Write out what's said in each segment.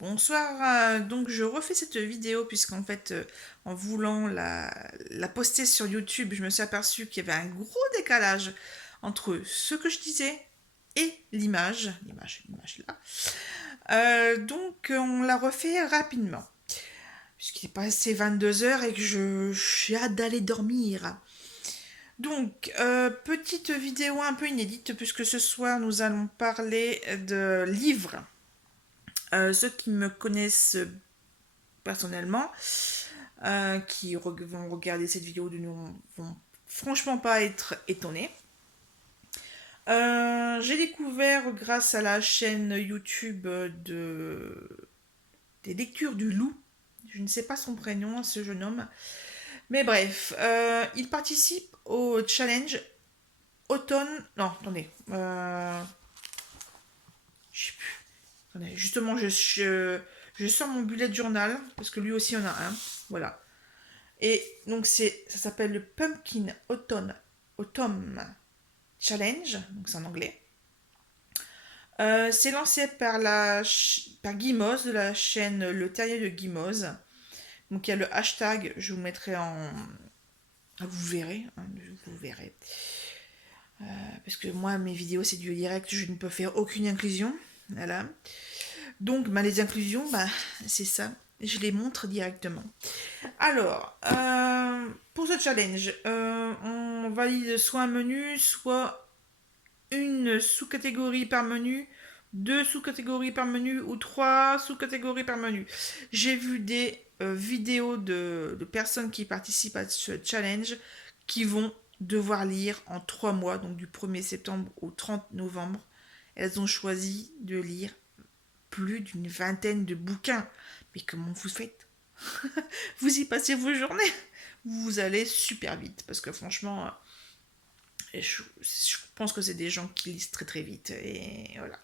Bonsoir, donc je refais cette vidéo puisqu'en fait en voulant la poster sur YouTube, je me suis aperçue qu'il y avait un gros décalage entre ce que je disais et l'image là. Donc on la refait rapidement puisqu'il est passé 22 heures et que j'ai hâte d'aller dormir. Donc, petite vidéo un peu inédite puisque ce soir nous allons parler de livres. Ceux qui me connaissent personnellement, vont regarder cette vidéo ne vont franchement pas être étonnés. J'ai découvert grâce à la chaîne YouTube des lectures du loup. Je ne sais pas son prénom, ce jeune homme. Mais bref, il participe au challenge automne. Non, attendez. Je sais plus. Attendez, justement, je sors mon bullet journal parce que lui aussi en a un. Voilà. Et donc ça s'appelle le Pumpkin Autumn Challenge, donc c'est en anglais. C'est lancé par Guimauze de la chaîne Le Terrier de Guimauze. Donc il y a le hashtag, je vous mettrai en... Vous verrez, hein, vous verrez. Parce que moi, mes vidéos, c'est du direct, je ne peux faire aucune inclusion. Voilà. Donc, les inclusions, c'est ça. Je les montre directement. Alors, pour ce challenge, on valide soit un menu, soit une sous-catégorie par menu, deux sous-catégories par menu ou trois sous-catégories par menu. J'ai vu des vidéos de personnes qui participent à ce challenge qui vont devoir lire en 3 mois, donc du 1er septembre au 30 novembre. Elles ont choisi de lire plus d'une vingtaine de bouquins. Mais comment vous faites? Vous y passez vos journées? Vous allez super vite parce que franchement, je pense que c'est des gens qui lisent très très vite et voilà,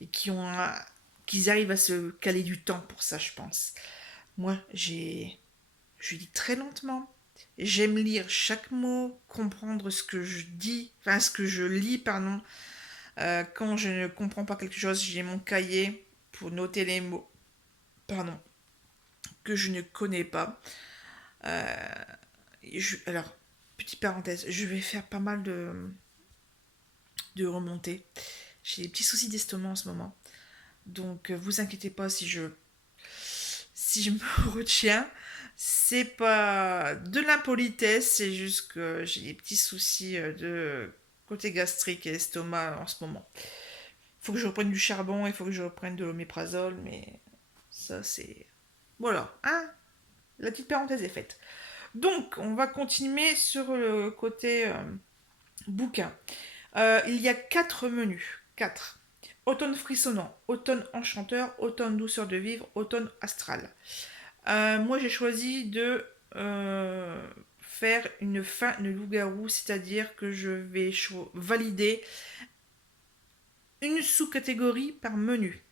et qu'ils arrivent à se caler du temps pour ça, je pense. Moi, je lis très lentement. J'aime lire chaque mot, comprendre ce que je dis, enfin ce que je lis, pardon. Quand je ne comprends pas quelque chose, j'ai mon cahier pour noter les mots, pardon, que je ne connais pas. Euh, alors, petite parenthèse, je vais faire pas mal de remontées. J'ai des petits soucis d'estomac en ce moment. Donc, vous inquiétez pas si je me retiens. C'est pas de l'impolitesse, c'est juste que j'ai des petits soucis de côté gastrique et estomac en ce moment. Il faut que je reprenne du charbon, il faut que je reprenne de l'oméprazole, mais ça c'est... Voilà, hein. La petite parenthèse est faite. Donc, on va continuer sur le côté bouquin. Il y a 4 menus. 4. Automne frissonnant, automne enchanteur, automne douceur de vivre, automne astral. Moi, j'ai choisi de faire une fin de loup-garou, c'est-à-dire que je vais valider une sous-catégorie par menu.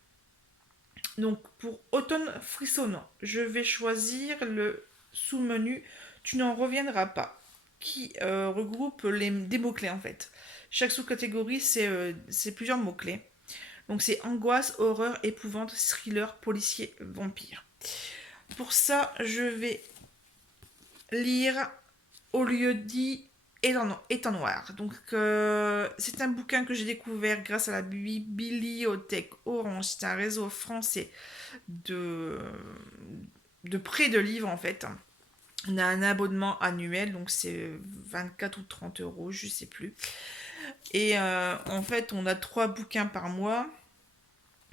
Donc, pour automne frissonnant, je vais choisir le sous-menu Tu n'en reviendras pas, qui regroupe des mots-clés en fait. Chaque sous-catégorie, c'est plusieurs mots-clés. Donc, c'est angoisse, horreur, épouvante, thriller, policier, vampire. Pour ça, je vais lire Au lieu dit étant noir. Donc, c'est un bouquin que j'ai découvert grâce à la bibliothèque Orange. C'est un réseau français de, de prêt de livres en fait. On a un abonnement annuel, donc c'est 24 ou 30 euros, je sais plus. Et en fait, on a 3 bouquins par mois.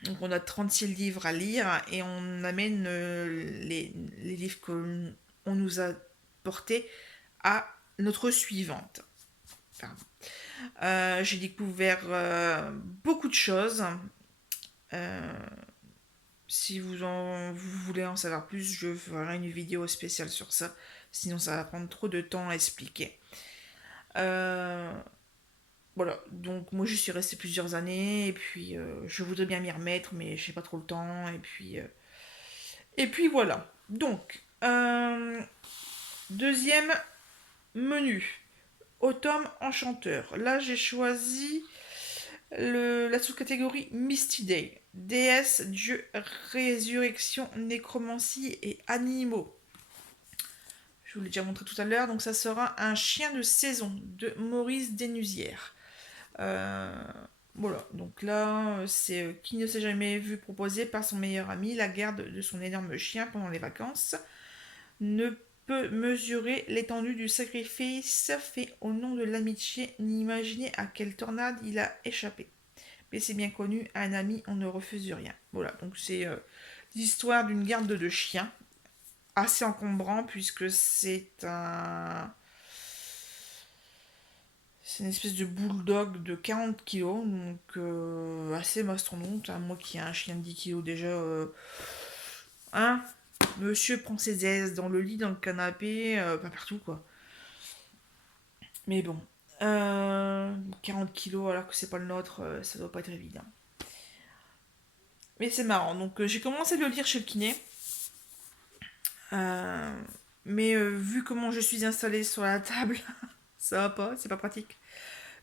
Donc on a 36 livres à lire et on amène les livres qu'on nous a portés à notre suivante. Pardon. J'ai découvert beaucoup de choses. Euh, Si vous voulez en savoir plus, je ferai une vidéo spéciale sur ça. Sinon, ça va prendre trop de temps à expliquer. Euh, voilà, donc moi j'y suis restée plusieurs années et puis je voudrais bien m'y remettre, mais j'ai pas trop le temps. Et puis voilà. Donc, deuxième menu, automne enchanteur. Là, j'ai choisi La sous-catégorie Misty Day. Déesse, dieu, résurrection, nécromancie et animaux. Je vous l'ai déjà montré tout à l'heure. Donc ça sera un chien de saison de Maurice Denusière. Euh, voilà, donc là, c'est qui ne s'est jamais vu proposer par son meilleur ami la garde de son énorme chien pendant les vacances ne peut mesurer l'étendue du sacrifice fait au nom de l'amitié ni imaginer à quelle tornade il a échappé. Mais c'est bien connu, à un ami, on ne refuse rien. Voilà, donc c'est l'histoire d'une garde de chiens, assez encombrant puisque c'est une espèce de bulldog de 40 kilos, donc assez mastodonte. Hein. Moi qui ai un chien de 10 kilos déjà, hein, monsieur prend ses aises dans le lit, dans le canapé, pas partout quoi. Mais bon, 40 kilos alors que c'est pas le nôtre, ça doit pas être évident. Mais c'est marrant, donc j'ai commencé à le lire chez le kiné. Euh, mais vu comment je suis installée sur la table, ça va pas, c'est pas pratique.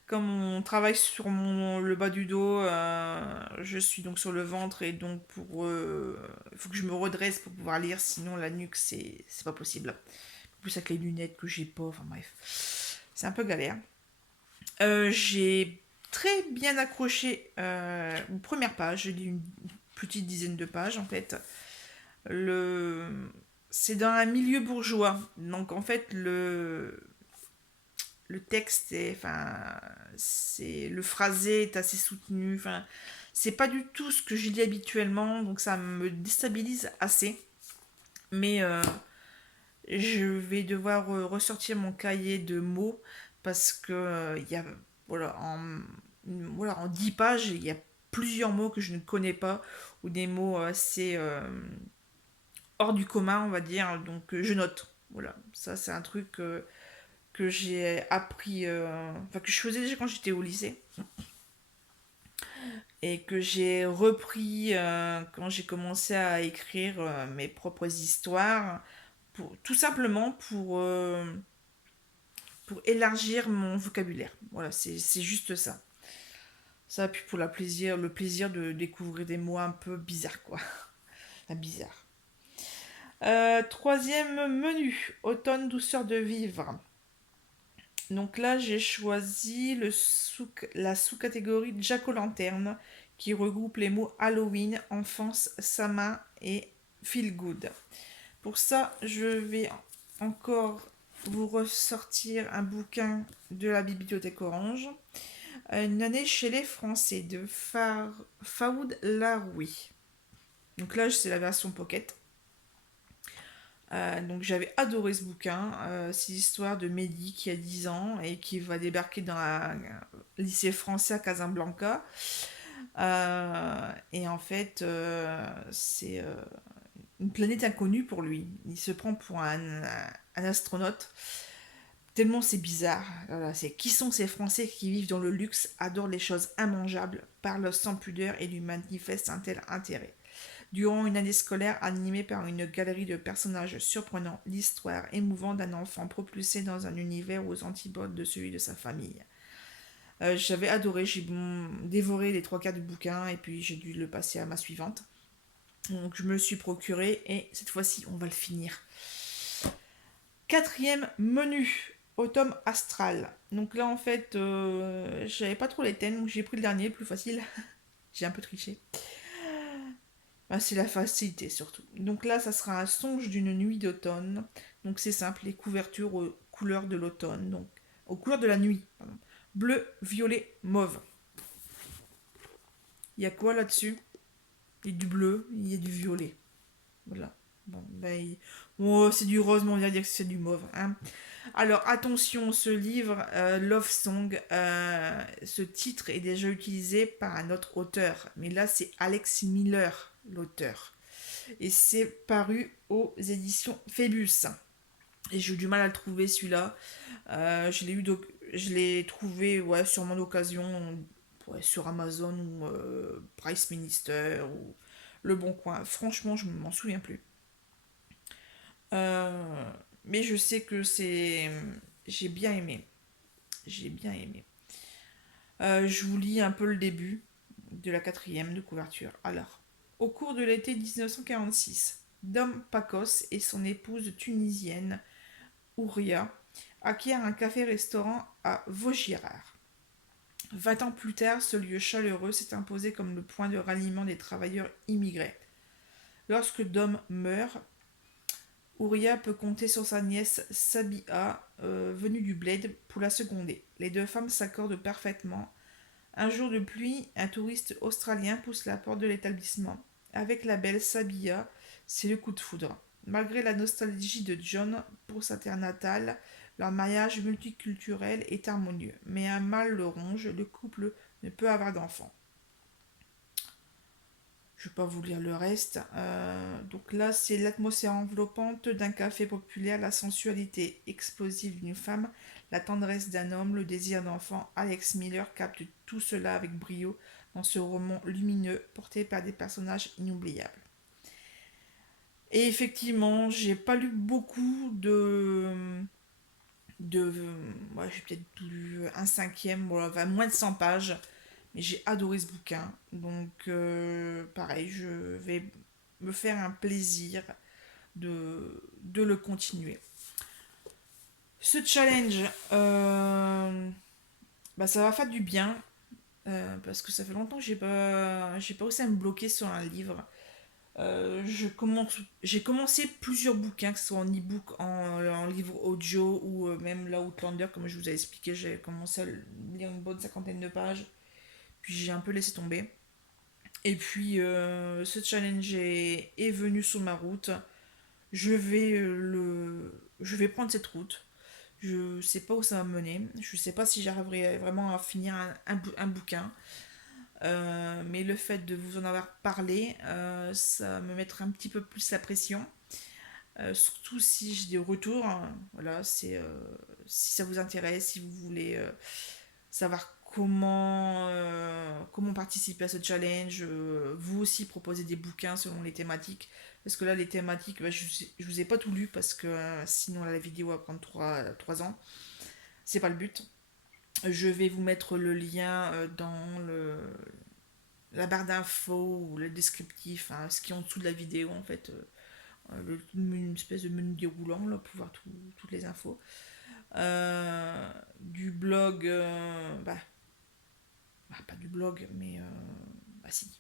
Comme on travaille sur le bas du dos, je suis donc sur le ventre et donc il faut que je me redresse pour pouvoir lire, sinon la nuque c'est pas possible. En plus avec les lunettes que j'ai pas, enfin bref, c'est un peu galère. J'ai très bien accroché une première page, j'ai lu une petite dizaine de pages en fait. Le... C'est dans un milieu bourgeois, donc en fait le texte est, enfin, c'est le phrasé est assez soutenu, enfin, c'est pas du tout ce que je lis habituellement, donc ça me déstabilise assez. Mais je vais devoir ressortir mon cahier de mots parce que il y a voilà voilà en 10 pages il y a plusieurs mots que je ne connais pas ou des mots assez hors du commun on va dire donc je note voilà ça c'est un truc que j'ai appris enfin que je faisais déjà quand j'étais au lycée et que j'ai repris quand j'ai commencé à écrire mes propres histoires tout simplement pour élargir mon vocabulaire. Voilà, c'est juste ça. Ça, puis pour le plaisir de découvrir des mots un peu bizarres, quoi. Enfin, bizarre. Troisième menu, automne, douceur de vivre. Donc là, j'ai choisi la sous-catégorie Jack-o'-lanterne qui regroupe les mots Halloween, enfance, Sama et feel good. Pour ça, je vais encore vous ressortir un bouquin de la Bibliothèque Orange. Une année chez les Français de Faoud Laroui. Donc là, c'est la version pocket. Donc j'avais adoré ce bouquin. C'est l'histoire de Mehdi qui a 10 ans et qui va débarquer dans un lycée français à Casablanca. Et en fait, c'est une planète inconnue pour lui. Il se prend pour un astronaute. Tellement c'est bizarre. Voilà, c'est qui sont ces Français qui vivent dans le luxe, adorent les choses immangeables, parlent sans pudeur et lui manifestent un tel intérêt. Durant une année scolaire animée par une galerie de personnages surprenants, l'histoire émouvante d'un enfant propulsé dans un univers aux antipodes de celui de sa famille. J'avais adoré, j'ai dévoré les trois quarts du bouquin et puis j'ai dû le passer à ma suivante. Donc je me le suis procuré et cette fois-ci on va le finir. Quatrième menu, automne astral. Donc là en fait j'avais pas trop les thèmes donc j'ai pris le dernier, le plus facile. J'ai un peu triché. Ah, c'est la facilité surtout. Donc là, ça sera un songe d'une nuit d'automne. Donc c'est simple, les couvertures aux couleurs de l'automne, donc aux couleurs de la nuit. Pardon. Bleu, violet, mauve. Il y a quoi là-dessus? Il y a du bleu, il y a du violet. Voilà. Bon, oh, c'est du rose, mais on va dire que c'est du mauve. Hein. Alors attention, ce livre, Love Song, ce titre est déjà utilisé par un autre auteur. Mais là, c'est Alex Miller, l'auteur. Et c'est paru aux éditions Phébus. Et j'ai eu du mal à le trouver celui-là. Je l'ai trouvé ouais, sûrement d'occasion ouais, sur Amazon ou Price Minister ou Le Bon Coin. Franchement, je ne m'en souviens plus. Mais je sais que c'est. J'ai bien aimé. J'ai bien aimé. Je vous lis un peu le début de la quatrième de couverture. Alors, au cours de l'été 1946, Dom Pacos et son épouse tunisienne, Ouria, acquièrent un café-restaurant à Vaugirard. 20 ans plus tard, ce lieu chaleureux s'est imposé comme le point de ralliement des travailleurs immigrés. Lorsque Dom meurt, Ouria peut compter sur sa nièce Sabia, venue du bled, pour la seconder. Les deux femmes s'accordent parfaitement. Un jour de pluie, un touriste australien pousse la porte de l'établissement. Avec la belle Sabia, c'est le coup de foudre. Malgré la nostalgie de John pour sa terre natale, leur mariage multiculturel est harmonieux. Mais un mal le ronge, le couple ne peut avoir d'enfant. Je ne vais pas vous lire le reste. Donc là, c'est l'atmosphère enveloppante d'un café populaire, la sensualité explosive d'une femme, la tendresse d'un homme, le désir d'enfant. Alex Miller capte tout cela avec brio dans ce roman lumineux porté par des personnages inoubliables. Et effectivement, j'ai pas lu beaucoup de ouais, j'ai peut-être lu un cinquième, voilà, enfin, moins de 100 pages. Mais j'ai adoré ce bouquin. Donc, pareil, je vais me faire un plaisir de le continuer. Ce challenge, bah, ça va faire du bien. Parce que ça fait longtemps que j'ai pas réussi à me bloquer sur un livre. J'ai commencé plusieurs bouquins, que ce soit en e-book, en livre audio ou même là Outlander, comme je vous ai expliqué, j'ai commencé à lire une bonne cinquantaine de pages, puis j'ai un peu laissé tomber. Et puis ce challenge est venu sur ma route. Je vais prendre cette route. Je sais pas où ça va me mener. Je sais pas si j'arriverai vraiment à finir un bouquin. Mais le fait de vous en avoir parlé, ça me mettra un petit peu plus la pression. Surtout si j'ai des retours. Voilà, si ça vous intéresse, si vous voulez savoir comment participer à ce challenge. Vous aussi proposer des bouquins selon les thématiques. Parce que là, les thématiques, bah, je vous ai pas tout lu parce que sinon la vidéo va prendre 3 ans. C'est pas le but. Je vais vous mettre le lien dans la barre d'infos ou le descriptif, hein, ce qui est en dessous de la vidéo en fait. Une espèce de menu déroulant là, pour voir toutes les infos. Du blog, pas du blog, mais bah si.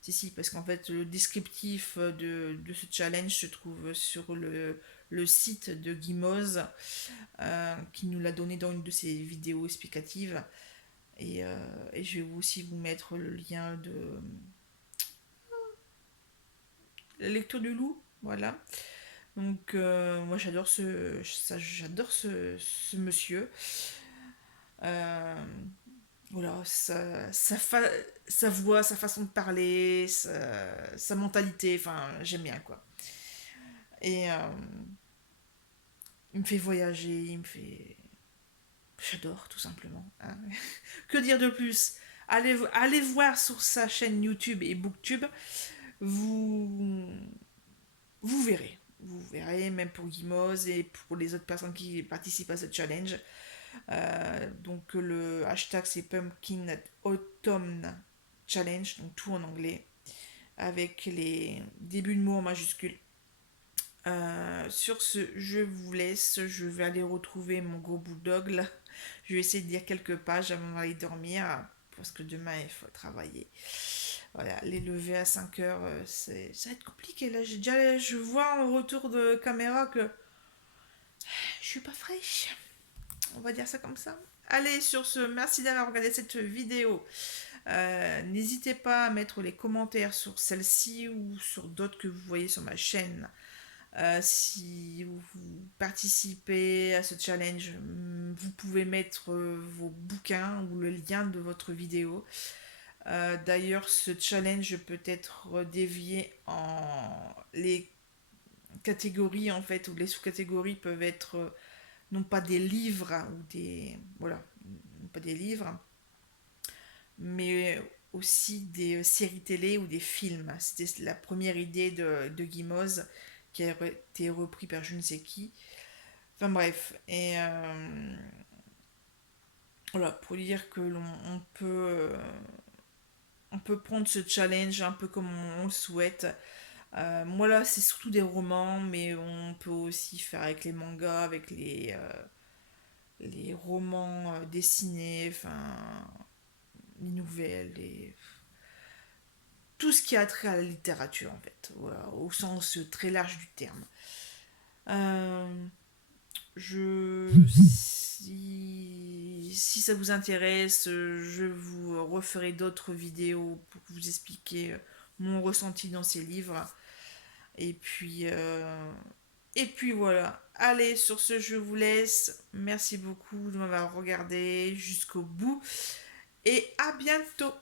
Si, parce qu'en fait, le descriptif de ce challenge se trouve sur le site de Guimoz, qui nous l'a donné dans une de ses vidéos explicatives. Et je vais aussi vous mettre le lien de la lecture du loup. Voilà. Donc, moi, j'adore ce monsieur. Euh, voilà, sa voix, sa façon de parler, sa mentalité, enfin, j'aime bien quoi. Et il me fait voyager, il me fait. J'adore tout simplement, hein. Que dire de plus? Allez voir sur sa chaîne YouTube et Booktube, vous, vous verrez. Vous verrez, même pour Guimoz et pour les autres personnes qui participent à ce challenge. Donc le hashtag c'est Pumpkin Autumn Challenge, donc tout en anglais, avec les débuts de mots en majuscules. Sur ce, je vous laisse. Je vais aller retrouver mon gros bulldog là. Je vais essayer de lire quelques pages avant d'aller dormir. Parce que demain il faut travailler. Voilà, les lever à 5 heures, ça va être compliqué. Là, je vois en retour de caméra que je suis pas fraîche. On va dire ça comme ça. Allez, sur ce, merci d'avoir regardé cette vidéo. N'hésitez pas à mettre les commentaires sur celle-ci ou sur d'autres que vous voyez sur ma chaîne. Si vous participez à ce challenge, vous pouvez mettre vos bouquins ou le lien de votre vidéo. D'ailleurs, ce challenge peut être dévié en les catégories en fait, ou les sous-catégories peuvent être non pas des livres ou des voilà, non pas des livres, mais aussi des séries télé ou des films. C'était la première idée de Guimoz qui a été repris par je ne sais qui. Enfin bref, et Voilà, pour dire que on peut prendre ce challenge un peu comme on le souhaite. Moi là, c'est surtout des romans, mais on peut aussi faire avec les mangas, avec les romans dessinés, enfin, les nouvelles, tout ce qui a trait à la littérature en fait, voilà, au sens très large du terme. Euh, si ça vous intéresse, je vous referai d'autres vidéos pour vous expliquer mon ressenti dans ces livres. Et puis, euh, et puis voilà. Allez, sur ce, je vous laisse. Merci beaucoup de m'avoir regardé jusqu'au bout. Et à bientôt.